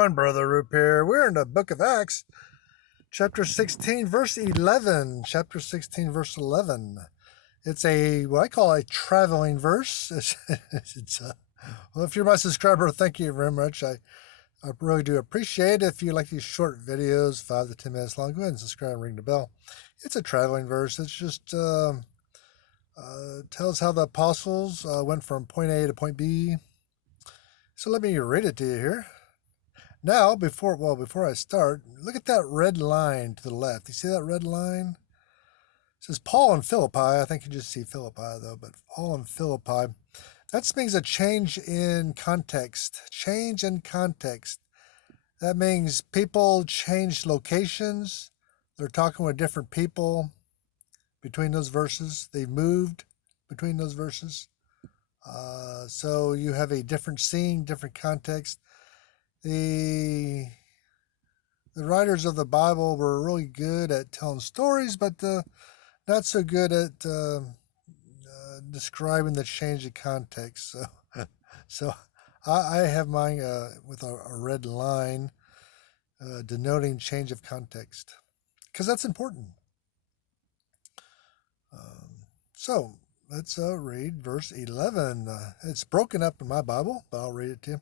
everyone, Brother Roop here. We're in the book of Acts, chapter 16, verse 11. Chapter 16, verse 11. It's what I call a traveling verse. Well, if you're my subscriber, thank you very much. I really do appreciate it. If you like these short videos, 5 to 10 minutes long, go ahead and subscribe and ring the bell. It's a traveling verse. It's just tells how the apostles went from point A to point B. So let me read it to you here. Now, before I start, look at that red line to the left. You see that red line? It says Paul and Philippi. I think you just see Philippi, though, but Paul and Philippi. That means a change in context. Change in context. That means people changed locations. They're talking with different people between those verses. They've moved between those verses. So you have a different scene, different context. The writers of the Bible were really good at telling stories, but not so good at describing the change of context. So I have mine with a red line denoting change of context, because that's important. So let's read verse 11. It's broken up in my Bible, but I'll read it to you.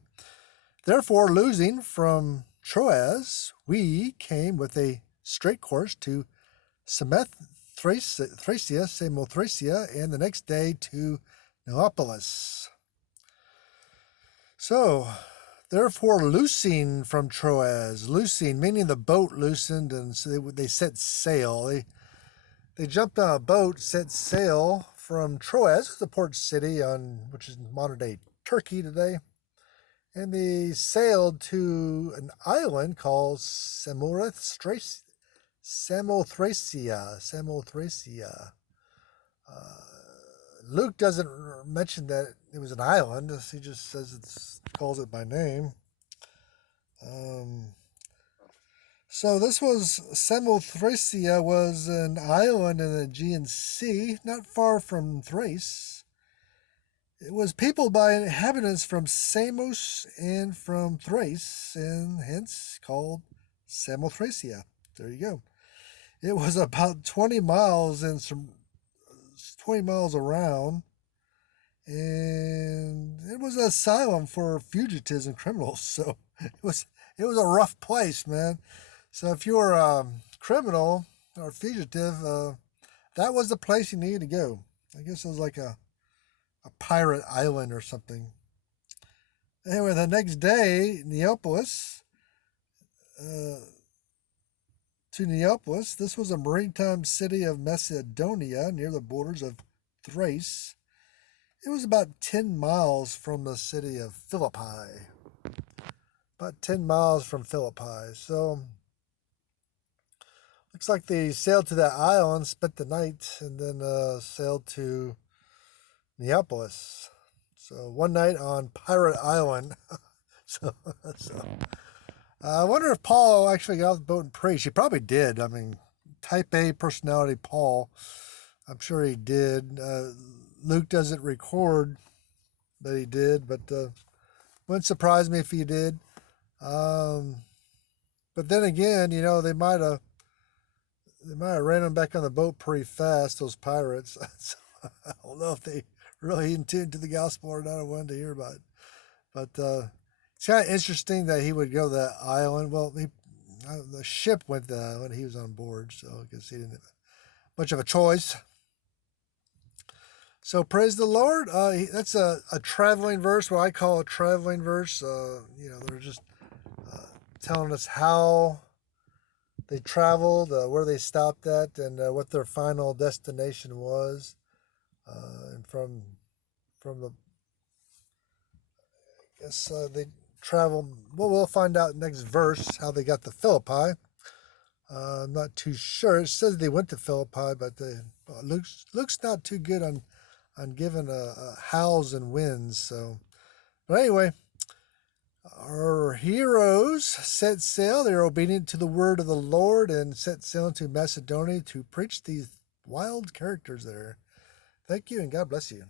Therefore, losing from Troas, we came with a straight course to Samothracia, and the next day to Neapolis. So, therefore, loosing from Troas, loosing meaning the boat loosened, and so they set sail. They jumped on a boat, set sail from Troas, the port city which is modern day Turkey today. And they sailed to an island called Samothracia. Luke doesn't mention that it was an island. He just calls it by name. So this was Samothracia, was an island in the Aegean Sea, not far from Thrace. It was peopled by inhabitants from Samos and from Thrace, and hence called Samothracia. There you go. It was about 20 miles around, and it was an asylum for fugitives and criminals. So it was a rough place, man. So if you were a criminal or fugitive, that was the place you needed to go. I guess it was like a pirate island or something. Anyway, the next day, Neapolis. This was a maritime city of Macedonia near the borders of Thrace. It was about 10 miles from the city of Philippi. About 10 miles from Philippi. So, looks like they sailed to that island, spent the night, and then sailed to Neapolis. So one night on Pirate Island. so I wonder if Paul actually got off the boat and preached. He probably did. I mean, type A personality Paul. I'm sure he did. Luke doesn't record that he did, but wouldn't surprise me if he did. But then again, they might have ran him back on the boat pretty fast, those pirates. So I don't know if they really in tune to the gospel or not. I wanted to hear about it. But it's kind of interesting that he would go to that island. Well, the ship went to the island. He was on board, so I guess he didn't have much of a choice. So praise the Lord. That's a traveling verse, what I call a traveling verse. They're just telling us how they traveled, where they stopped at, and what their final destination was. And from the, I guess they traveled. Well, we'll find out next verse how they got to Philippi. I'm not too sure. It says they went to Philippi, but Luke's not too good on giving hows and wins. So, but anyway, our heroes set sail. They were obedient to the word of the Lord and set sail into Macedonia to preach these wild characters there. Thank you, and God bless you.